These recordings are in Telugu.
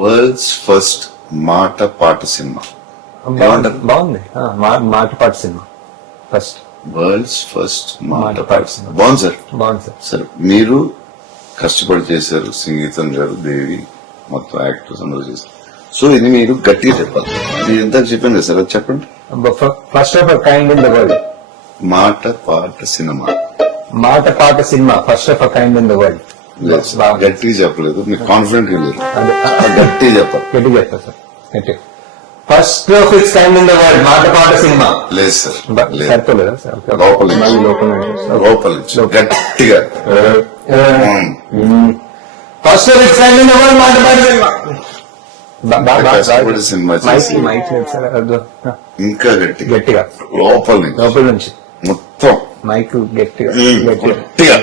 వరల్డ్స్ ఫస్ట్ మాట పాట సినిమా. బాగుంది. మాట పాట సినిమా ఫస్ట్. వరల్డ్స్ ఫస్ట్ మాట పాట పాట సినిమా. బాగుంది సార్. బాగుంది సార్. సార్ మీరు కష్టపడి చేశారు, సంగీతం గారు, దేవి, మొత్తం యాక్టర్స్ అందరూ చేశారు. సో ఇది మీరు గట్టిగా చెప్పాలి. మీరు ఇంతకు చెప్పాను కదా సార్, అది చెప్పండి. First of kind in the world. మాట పాట సినిమా. మాట పాట cinema first of kind in the world. లేదు సార్, గట్టిగా చెప్పలేదు, మీరు కాన్ఫిడెంట్ గా లేరు. గట్టిగా చెప్పాలి. గట్టిగా చెప్తా సార్. గట్టి first of it's kind in the world మాట పాట సినిమా. లేదు సార్, లేదు. సరిపోలేదా సార్? లోపల నుంచి. మళ్ళీ లోపల లోపల నుంచి గట్టిగా. First of it's kind in the world మాట పాట సినిమా. కష్టపడి సినిమా చేసి మైక్ లేదు సార్. ఇంకా గట్టిగా గట్టిగా లోపల నుంచి లోపల నుంచి మొత్తం మైక్ గట్టిగా గట్టిగా.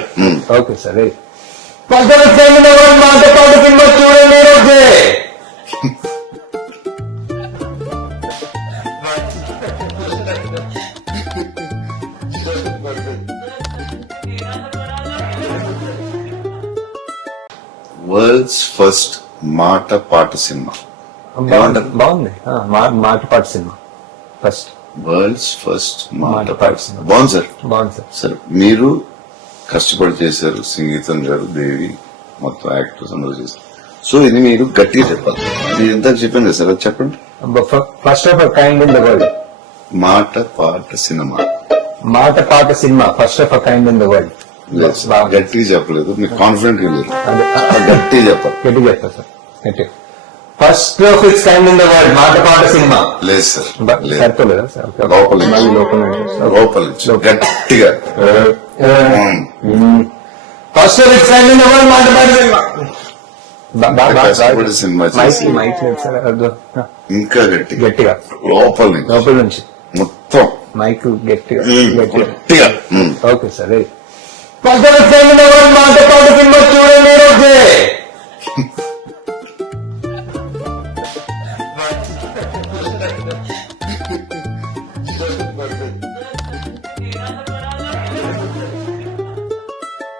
Okay sir. First of it's kind in the world మాట పాట సినిమా చూడండి రోజే. వరల్డ్స్ ఫస్ట్ మాట పాట సినిమా. బాగుంది. మాట పాట సినిమా ఫస్ట్. వరల్డ్స్ ఫస్ట్ మాట మాట పాట పాట సినిమా. బాగుంది సార్. బాగుంది సార్. సార్ మీరు కష్టపడి చేశారు, సంగీతం గారు, దేవి, మొత్తం యాక్టర్స్ అందరూ చేశారు. సో ఇది మీరు గట్టిగా చెప్పాలి. మీరు ఇంతకు చెప్పాను కదా సార్, అది చెప్పండి. First of kind in the world. మాట పాట సినిమా. మాట పాట cinema first of kind in the world. లేదు సార్, గట్టిగా చెప్పలేదు, మీరు కాన్ఫిడెంట్ గా లేరు. గట్టిగా చెప్పాలి. గట్టిగా చెప్తా సార్. గట్టి first of it's kind in the world మాట పాట సినిమా. లేదు సార్, లేదు. సరిపోలేదా సార్? లోపల నుంచి. మళ్ళీ లోపల లోపల నుంచి గట్టిగా. First of it's kind in the world మాట పాట సినిమా. కష్టపడి సినిమా చేసి మైక్ లేదు సార్. ఇంకా గట్టిగా గట్టిగా లోపల నుంచి లోపల నుంచి మొత్తం మైక్ గట్టిగా గట్టిగా. Okay sir. First of it's kind in the world మాట పాట సినిమా చూడండి.